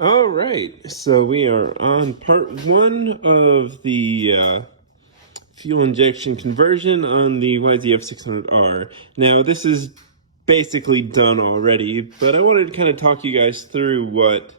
All right, so we are on part one of the fuel injection conversion on the YZF 600R. Now, this is basically done already, but I wanted to kind of talk you guys through what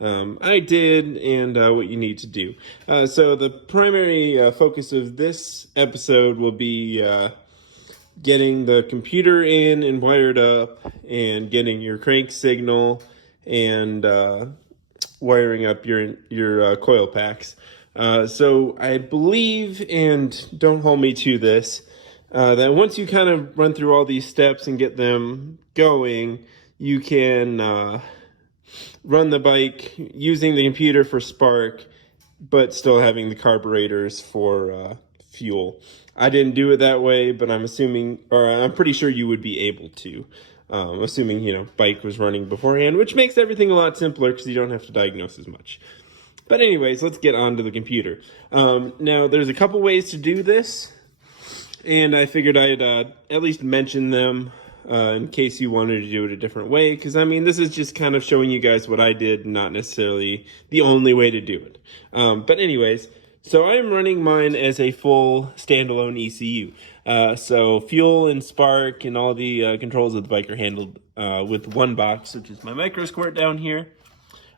I did and what you need to do. So the primary focus of this episode will be getting the computer in and wired up and getting your crank signal and wiring up your coil packs. So I believe, and don't hold me to this, that once you kind of run through all these steps and get them going, you can run the bike using the computer for spark, but still having the carburetors for fuel. I didn't do it that way, but I'm assuming, or I'm pretty sure you would be able to. Assuming, bike was running beforehand, which makes everything a lot simpler because you don't have to diagnose as much. But anyways, let's get on to the computer. Now, there's a couple ways to do this, and I figured I'd at least mention them in case you wanted to do it a different way, because, this is just kind of showing you guys what I did, not necessarily the only way to do it. But anyways, so I'm running mine as a full standalone ECU. So fuel and spark and all the controls of the bike are handled with one box, which is my micro squirt down here.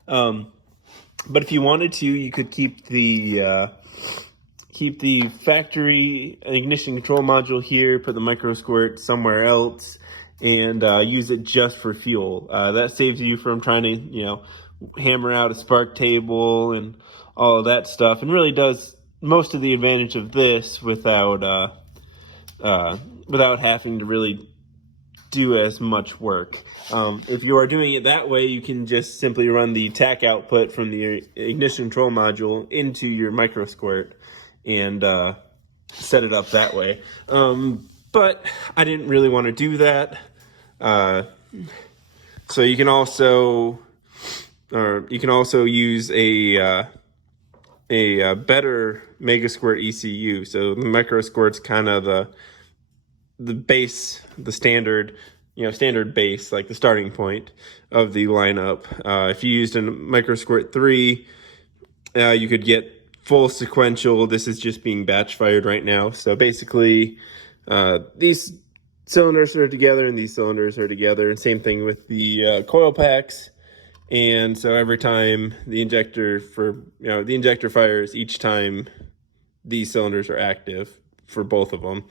But if you wanted to, you could keep the factory ignition control module here, put the micro squirt somewhere else, and use it just for fuel. That saves you from trying to, hammer out a spark table and all of that stuff, and really does most of the advantage of this without having to really do as much work. If you are doing it that way, you can just simply run the tach output from the ignition control module into your micro squirt and set it up that way. But I didn't really want to do that. So you can also use a better Mega Squirt ECU. So the micro squirt's kind of the base, the standard base, like the starting point of the lineup. If you used a micro squirt 3, you could get full sequential. This is just being batch fired right now. So basically, these cylinders are together and these cylinders are together, and same thing with the coil packs. And so every time the injector fires, each time these cylinders are active for both of them.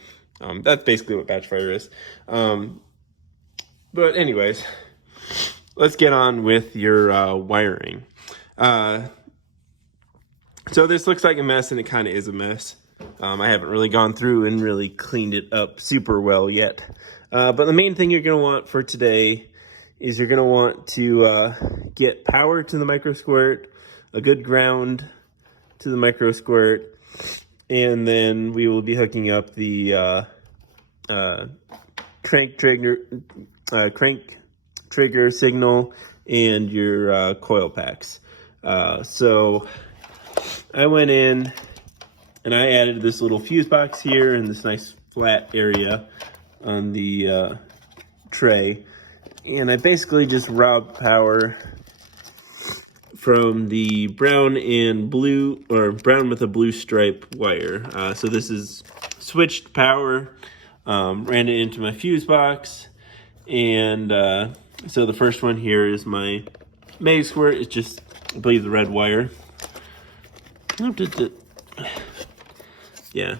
That's basically what batch fire is. But anyways, let's get on with your wiring. So this looks like a mess, and it kind of is a mess. I haven't really gone through and really cleaned it up super well yet. But the main thing you're going to want for today is you're going to want to get power to the micro squirt, a good ground to the micro squirt, and then we will be hooking up the crank trigger signal and your coil packs. So I went in and I added this little fuse box here in this nice flat area on the tray. And I basically just robbed power from the brown and blue, or brown with a blue stripe wire. So this is switched power, ran it into my fuse box. And so the first one here is my Mega Squirt. It's just, I believe, the red wire. Yeah,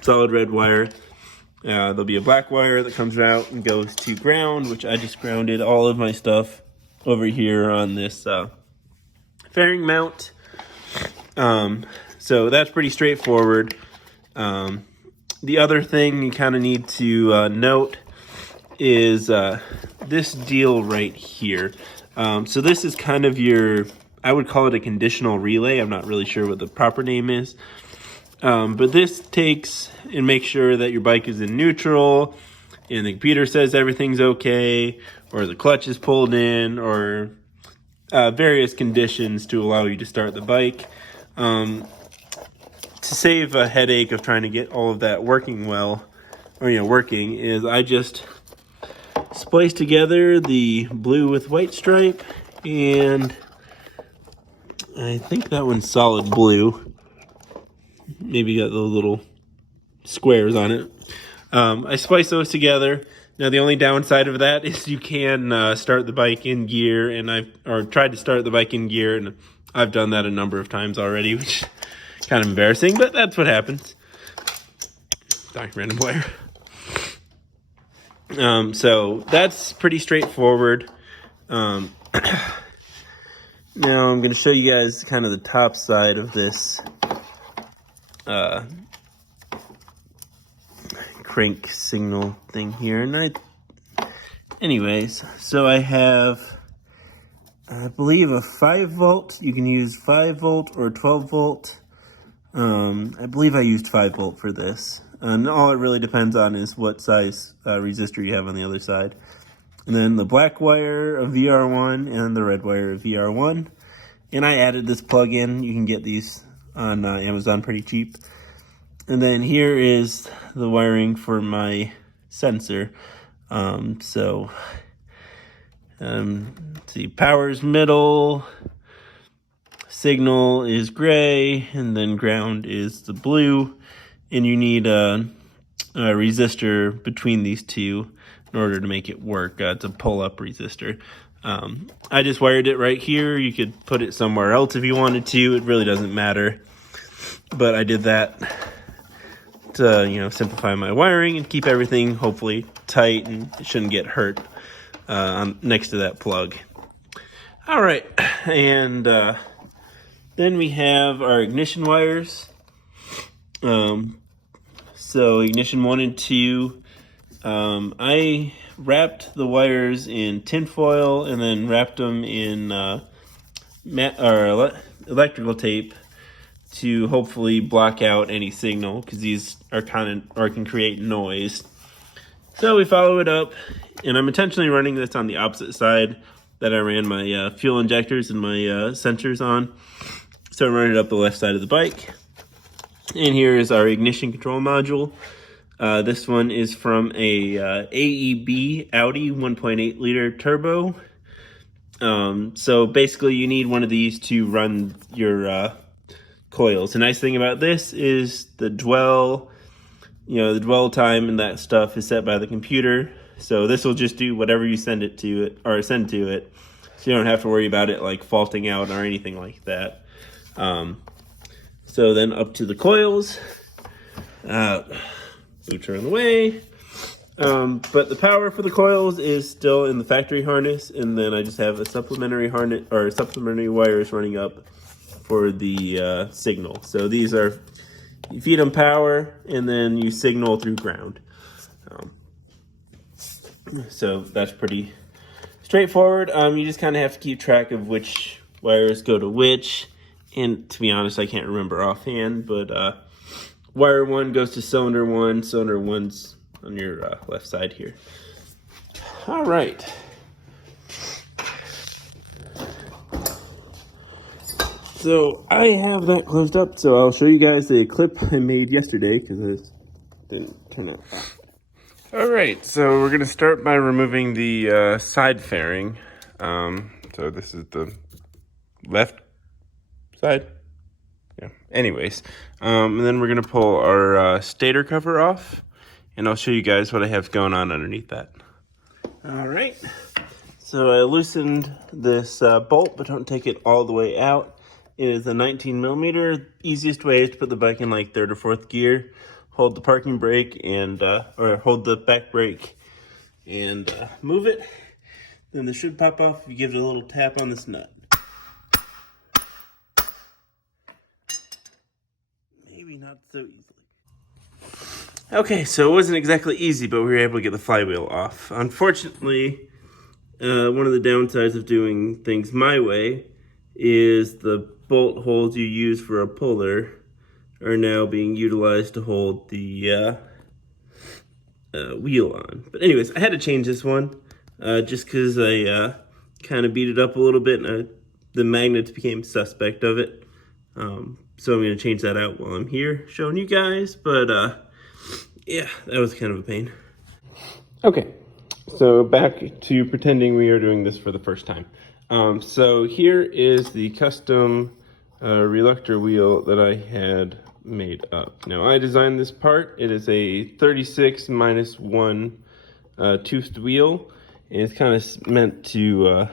solid red wire. There'll be a black wire that comes out and goes to ground, which I just grounded all of my stuff over here on this fairing mount. So that's pretty straightforward. The other thing you kind of need to note is this deal right here. So this is kind of your, I would call it a conditional relay. I'm not really sure what the proper name is. But this takes and makes sure that your bike is in neutral and the computer says everything's okay, or the clutch is pulled in, or various conditions to allow you to start the bike. To save a headache of trying to get all of that working well, or working, is I just splice together the blue with white stripe and I think that one's solid blue. Maybe got the little squares on it. I splice those together. Now the only downside of that is you can start the bike in gear, and I've tried to start the bike in gear, and I've done that a number of times already, which is kind of embarrassing, but that's what happens. Sorry, random wire. So that's pretty straightforward. Now I'm going to show you guys kind of the top side of this crank signal thing here. And anyways, so I have, I believe, a 5 volt. You can use 5 volt or 12 volt. I believe I used 5 volt for this. And all it really depends on is what size resistor you have on the other side. And then the black wire of VR1 and the red wire of VR1. And I added this plug-in. You can get these on Amazon pretty cheap. And then here is the wiring for my sensor. Let's see, power's middle, signal is gray, and then ground is the blue. And you need a resistor between these two in order to make it work. It's a pull-up resistor. I just wired it right here. You could put it somewhere else if you wanted to. It really doesn't matter. But I did that to, simplify my wiring and keep everything hopefully tight, and it shouldn't get hurt next to that plug. All right, and then we have our ignition wires. So ignition 1 and 2, I wrapped the wires in tinfoil and then wrapped them in electrical tape to hopefully block out any signal, because these are can create noise. So we follow it up, and I'm intentionally running this on the opposite side that I ran my fuel injectors and my sensors on. So I'm running it up the left side of the bike. And here is our ignition control module. This one is from a AEB Audi 1.8 liter turbo. So basically you need one of these to run your coils. The nice thing about this is the dwell time and that stuff is set by the computer. So this will just do whatever you send to it. So you don't have to worry about it like faulting out or anything like that. So then up to the coils, boots are in the way, but the power for the coils is still in the factory harness, and then I just have a supplementary harness or supplementary wires running up for the signal. So these are, you feed them power and then you signal through ground. So that's pretty straightforward. You just kind of have to keep track of which wires go to which. And to be honest, I can't remember offhand, but wire 1 goes to cylinder 1. Cylinder 1's on your left side here. All right. So I have that closed up, so I'll show you guys a clip I made yesterday because it didn't turn out. All right, so we're going to start by removing the side fairing. So this is the left side. Yeah. Anyways, and then we're gonna pull our stator cover off, and I'll show you guys what I have going on underneath that. All right. So I loosened this bolt, but don't take it all the way out. It is a 19 millimeter. Easiest way is to put the bike in like 3rd or 4th gear, hold the parking brake and or hold the back brake and move it. Then this should pop off if you give it a little tap on this nut. Maybe not so easily. Okay, so it wasn't exactly easy, but we were able to get the flywheel off. Unfortunately, one of the downsides of doing things my way is the bolt holes you use for a puller are now being utilized to hold the wheel on. But anyways, I had to change this one just because I kind of beat it up a little bit, and the magnets became suspect of it. So I'm going to change that out while I'm here showing you guys. But yeah, that was kind of a pain. Okay, so back to pretending we are doing this for the first time. So here is the custom reluctor wheel that I had made up. Now I designed this part. It is a 36-1 toothed wheel, and it's kind of meant to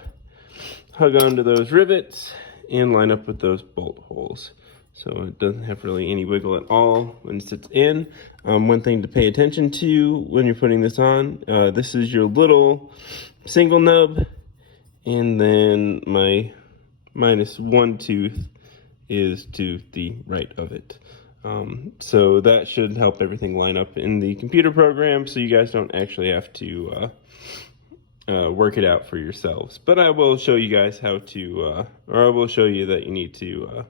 hug onto those rivets and line up with those bolt holes. So it doesn't have really any wiggle at all when it sits in. One thing to pay attention to when you're putting this on, this is your little single nub, and then my -1 tooth is to the right of it. So that should help everything line up in the computer program, so you guys don't actually have to work it out for yourselves. But I will show you guys how to, or I will show you that you need to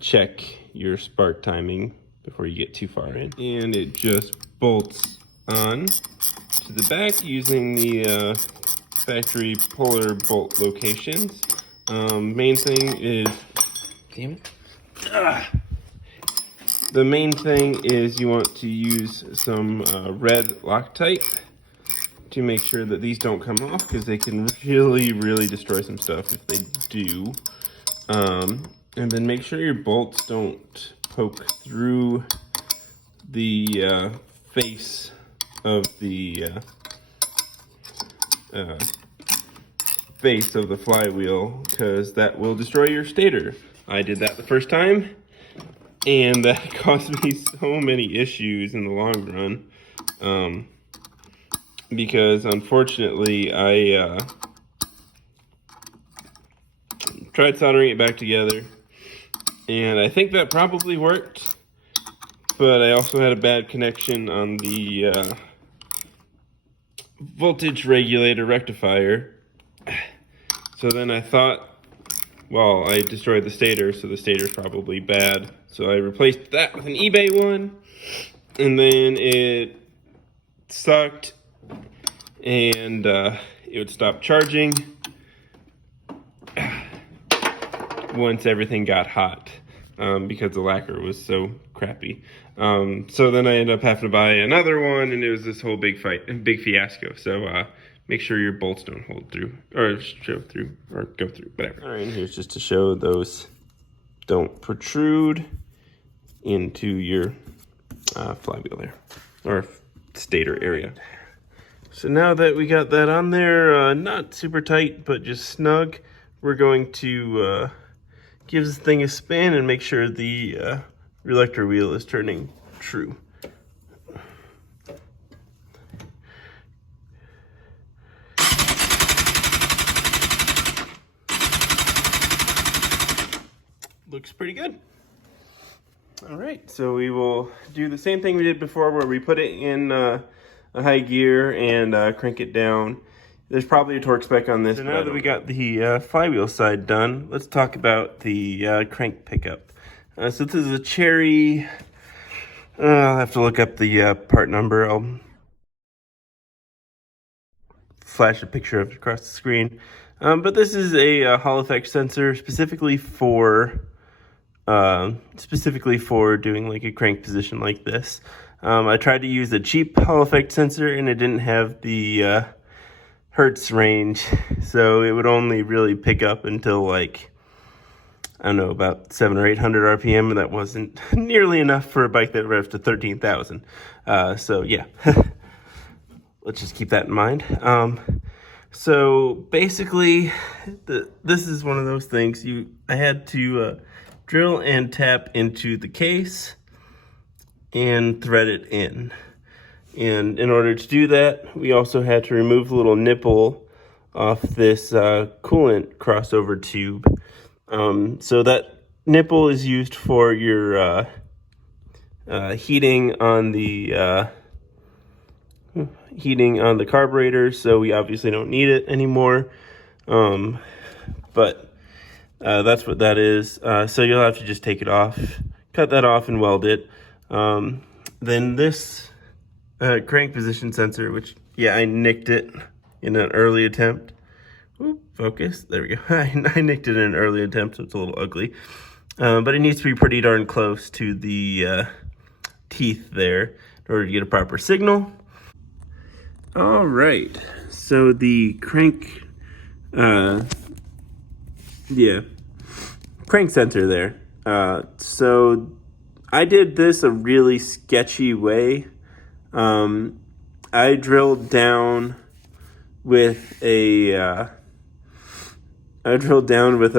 check your spark timing before you get too far in. And it just bolts on to the back using the factory puller bolt locations. Main thing is, damn it. The main thing is you want to use some red Loctite to make sure that these don't come off, because they can really destroy some stuff if they do. And then make sure your bolts don't poke through the face of the flywheel, because that will destroy your stator. I did that the first time, and that caused me so many issues in the long run. Because unfortunately I tried soldering it back together, and I think that probably worked, but I also had a bad connection on the voltage regulator rectifier. So then I thought, well, I destroyed the stator, so the stator's probably bad. So I replaced that with an eBay one, and then it sucked, and it would stop charging once everything got hot, because the lacquer was so crappy. So then I ended up having to buy another one, and it was this whole big fiasco. So make sure your bolts don't hold through, or show through, or go through, whatever. All right, and here's just to show those don't protrude into your flywheel there, or stator area. So now that we got that on there, not super tight, but just snug, we're going to give this thing a spin and make sure the reluctor wheel is turning true. Looks pretty good. All right, so we will do the same thing we did before, where we put it in a high gear and crank it down. There's probably a torque spec on this. So now that we got the flywheel side done, let's talk about the crank pickup. So this is a Cherry, I'll have to look up the part number. I'll flash a picture of it across the screen. But this is a Hall effect sensor specifically for doing like a crank position like this. I tried to use a cheap Hall effect sensor, and it didn't have the hertz range, so it would only really pick up until, like, I don't know, about 700 or 800 RPM, and that wasn't nearly enough for a bike that revs to 13,000. So yeah, let's just keep that in mind. So basically, this is one of those things. I had to drill and tap into the case and thread it in. And in order to do that, we also had to remove the little nipple off this coolant crossover tube. So that nipple is used for your heating on the carburetor, so we obviously don't need it anymore. But that's what that is. So you'll have to just take it off, cut that off, and weld it. Then this crank position sensor, which, yeah, I nicked it in an early attempt. Ooh, focus, there we go. I nicked it in an early attempt, so it's a little ugly. But it needs to be pretty darn close to the teeth there in order to get a proper signal. All right, so the crank, crank sensor there. So I did this a really sketchy way. I drilled down with a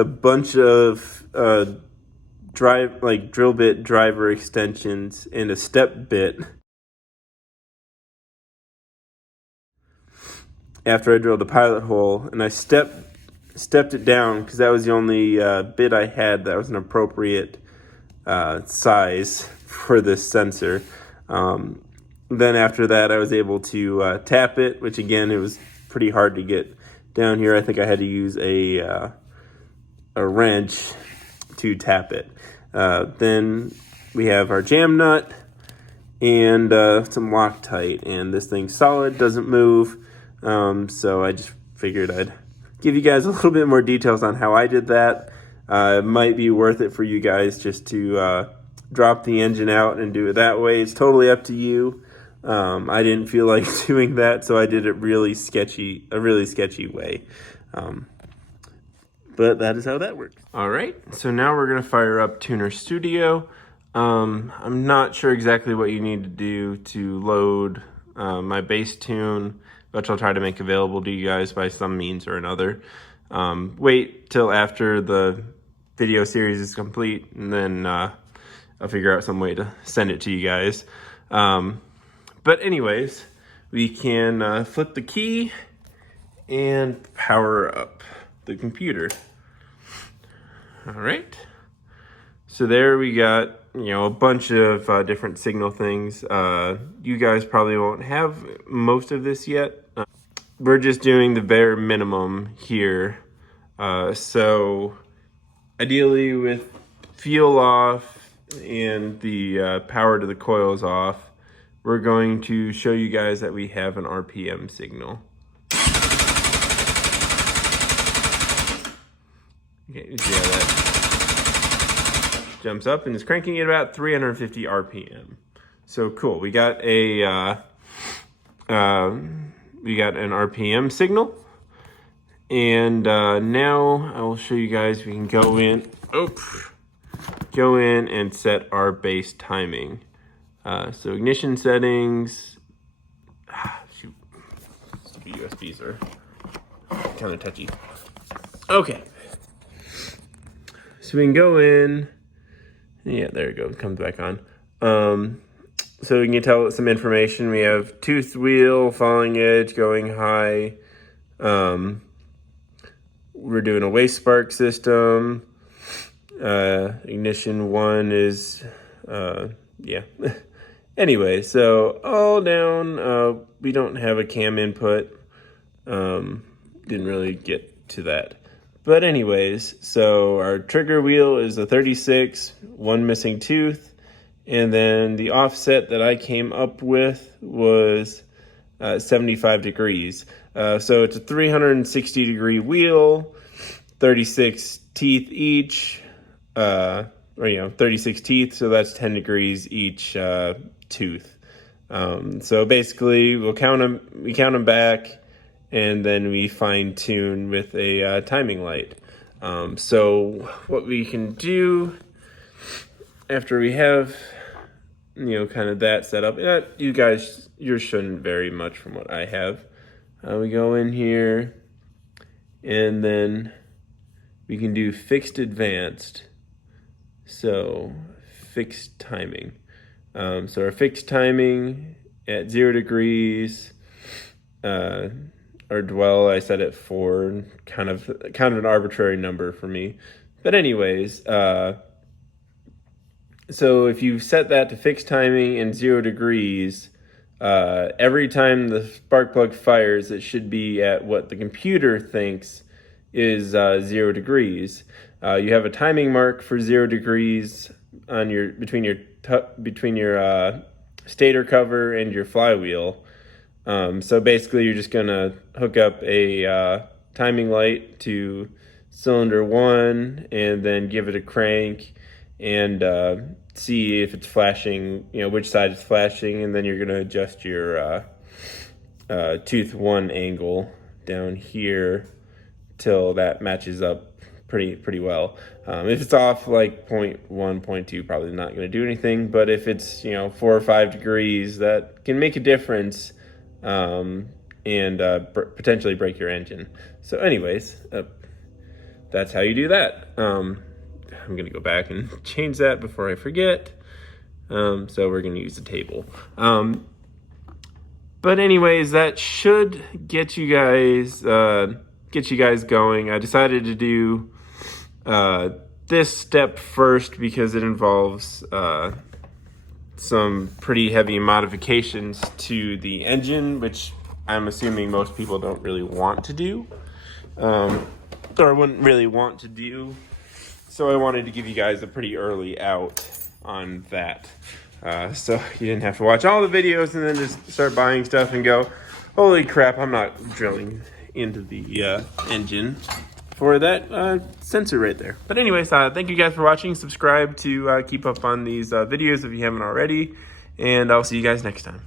bunch of drill bit driver extensions and a step bit. After I drilled a pilot hole, and I stepped it down because that was the only bit I had that was an appropriate size for this sensor. Then after that, I was able to tap it, which again, it was pretty hard to get down here. I think I had to use a wrench to tap it. Then we have our jam nut and some Loctite, and this thing's solid, doesn't move. So I just figured I'd give you guys a little bit more details on how I did that. It might be worth it for you guys just to drop the engine out and do it that way. It's totally up to you. I didn't feel like doing that, so I did it a really sketchy way. But that is how that works. All right, so now we're gonna fire up Tuner Studio. I'm not sure exactly what you need to do to load my bass tune, which I'll try to make available to you guys by some means or another. Wait till after the video series is complete, and then I'll figure out some way to send it to you guys. But anyways, we can flip the key and power up the computer. All right. So there we got, a bunch of different signal things. You guys probably won't have most of this yet. We're just doing the bare minimum here. So ideally with fuel off and the power to the coils off, we're going to show you guys that we have an RPM signal. Okay, you see how that jumps up and is cranking at about 350 RPM. So cool. We got an RPM signal, and now I will show you guys. We can go in and set our bass timing. So ignition settings. Shoot, stupid USBs are kind of touchy. Okay. So we can go in. Yeah, there you go. It comes back on. So we can tell some information. We have toothed wheel, falling edge, going high. We're doing a waste spark system. Ignition 1 is, yeah. Anyway, so all down, we don't have a cam input. Didn't really get to that. But anyways, so our trigger wheel is a 36, one missing tooth. And then the offset that I came up with was 75 degrees. So it's a 360 degree wheel, 36 teeth each, 36 teeth. So that's 10 degrees each tooth. So basically we count them back, and then we fine tune with a timing light. So what we can do after we have, kind of that set up, yours shouldn't vary much from what I have. We go in here, and then we can do fixed advanced. So fixed timing. So our fixed timing at 0 degrees, or dwell, I set it 4, kind of an arbitrary number for me. But anyways, so if you set that to fixed timing and 0 degrees, every time the spark plug fires, it should be at what the computer thinks is 0 degrees. You have a timing mark for 0 degrees on between your stator cover and your flywheel. So basically, you're just gonna hook up a timing light to cylinder 1, and then give it a crank, and see if it's flashing, which side it's flashing, and then you're going to adjust your tooth 1 angle down here till that matches up pretty well. If it's off like 0.1, 0.2, probably not going to do anything. But if it's 4 or 5 degrees, that can make a difference, and potentially break your engine. So, anyways, that's how you do that. I'm going to go back and change that before I forget. So we're going to use the table. But anyways, that should get you guys going. I decided to do this step first because it involves some pretty heavy modifications to the engine, which I'm assuming most people don't really want to do, or wouldn't really want to do. So I wanted to give you guys a pretty early out on that. So you didn't have to watch all the videos and then just start buying stuff and go, holy crap, I'm not drilling into the engine for that sensor right there. But anyways, thank you guys for watching. Subscribe to keep up on these videos if you haven't already. And I'll see you guys next time.